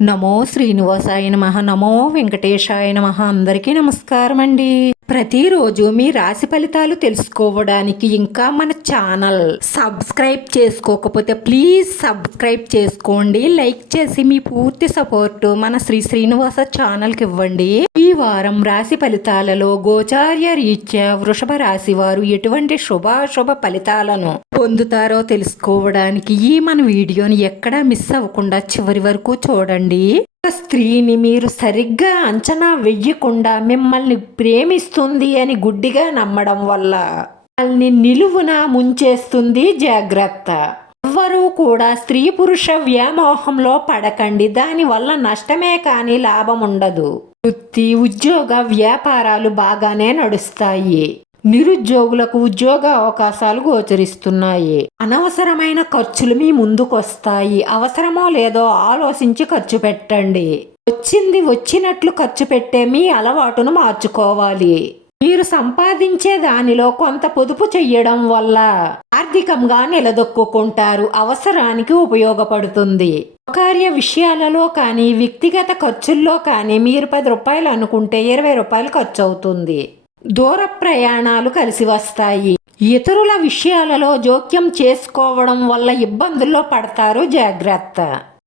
నమో శ్రీనివాసాయ నమః. నమో వెంకటేశాయ నమః. అందరికీ నమస్కారం అండి. ప్రతిరోజు మీ రాశి ఫలితాలు తెలుసుకోవడానికి ఇంకా మన ఛానల్ సబ్స్క్రైబ్ చేసుకోకపోతే ప్లీజ్ సబ్స్క్రైబ్ చేసుకోండి. లైక్ చేసి మీ పూర్తి సపోర్ట్ మన శ్రీనివాస ఛానల్కి ఇవ్వండి. ఈ వారం రాశి ఫలితాలలో గోచార్య రీత్యా వృషభ రాశి వారు ఎటువంటి శుభాశుభ ఫలితాలను పొందుతారో తెలుసుకోవడానికి ఈ మన వీడియోని ఎక్కడా మిస్ అవ్వకుండా చివరి వరకు చూడండి. స్త్రీని మీరు సరిగ్గా అంచనా వెయ్యకుండా మిమ్మల్ని ప్రేమిస్తుంది అని గుడ్డిగా నమ్మడం వల్ల మిమ్మల్ని నిలువున ముంచేస్తుంది. జాగ్రత్త. ఎవ్వరూ కూడా స్త్రీ పురుష వ్యామోహంలో పడకండి. దానివల్ల నష్టమే కానీ లాభం ఉండదు. వృత్తి ఉద్యోగ వ్యాపారాలు బాగానే నడుస్తాయి. నిరుద్యోగులకు ఉద్యోగ అవకాశాలు గోచరిస్తున్నాయి. అనవసరమైన ఖర్చులు మీ ముందుకొస్తాయి. అవసరమో లేదో ఆలోచించి ఖర్చు పెట్టండి. వచ్చింది వచ్చినట్లు ఖర్చు పెట్టే మీ అలవాటును మార్చుకోవాలి. మీరు సంపాదించే దానిలో కొంత పొదుపు చెయ్యడం వల్ల ఆర్థికంగా నిలదొక్కుంటారు. అవసరానికి ఉపయోగపడుతుంది. కార్య విషయాలలో కానీ వ్యక్తిగత ఖర్చుల్లో కానీ మీరు 10 రూపాయలు అనుకుంటే 20 రూపాయలు ఖర్చు అవుతుంది. దూర ప్రయాణాలు కలిసి వస్తాయి. ఇతరుల విషయాలలో జోక్యం చేసుకోవడం వల్ల ఇబ్బందుల్లో పడతారు. జాగ్రత్త.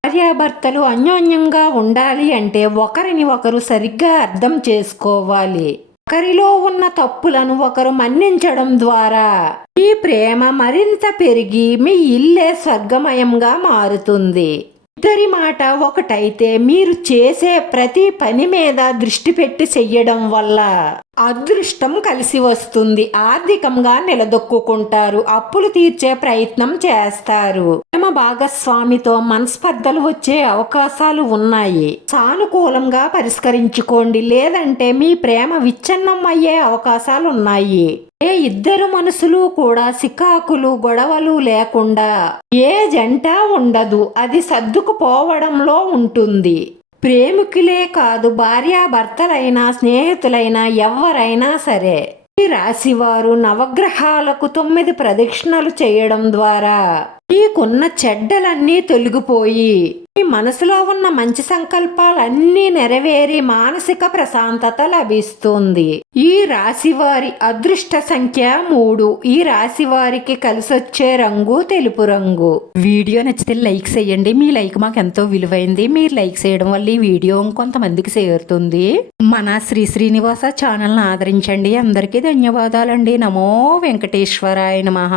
భార్యాభర్తలు అన్యోన్యంగా ఉండాలి అంటే ఒకరిని ఒకరు సరిగ్గా అర్థం చేసుకోవాలి. ఒకరిలో ఉన్న తప్పులను ఒకరు మన్నించడం ద్వారా ఈ ప్రేమ మరింత పెరిగి మీ ఇల్లే స్వర్గమయంగా మారుతుంది. ఇద్దరి మాట ఒకటైతే మీరు చేసే ప్రతి పని మీద దృష్టి పెట్టి చెయ్యడం వల్ల అదృష్టం కలిసి వస్తుంది. ఆర్థికంగా నిలదొక్కుంటారు. అప్పులు తీర్చే ప్రయత్నం చేస్తారు. ప్రేమ భాగస్వామితో మనస్పర్ధలు వచ్చే అవకాశాలు ఉన్నాయి. సానుకూలంగా పరిష్కరించుకోండి. లేదంటే మీ ప్రేమ విచ్ఛిన్నం అయ్యే అవకాశాలు ఉన్నాయి. ఇద్దరు మనసులు కూడా సికాకులు గొడవలు లేకుండా ఏ జంట ఉండదు. అది సర్దుకుపోవడంలో ఉంటుంది. ప్రేమికులే కాదు, భార్యాభర్తలైనా స్నేహితులైనా ఎవరైనా సరే ఈ రాశివారు నవగ్రహాలకు 9 ప్రదక్షిణలు చేయడం ద్వారా మీకున్న చెడ్డలన్నీ తొలగిపోయి మీ మనసులో ఉన్న మంచి సంకల్పాలన్నీ నెరవేరి మానసిక ప్రశాంతత లభిస్తుంది. ఈ రాశివారి అదృష్ట సంఖ్య 3. ఈ రాశి వారికి కలిసొచ్చే రంగు తెలుపు రంగు. వీడియో నచ్చితే లైక్ చేయండి. మీ లైక్ మాకు ఎంతో విలువైంది. మీరు లైక్ చేయడం వల్ల ఈ వీడియో కొంతమందికి చేరుతుంది. మన శ్రీనివాస ఛానల్ని ఆదరించండి. అందరికీ ధన్యవాదాలండి. నమో వెంకటేశ్వరాయ నమః.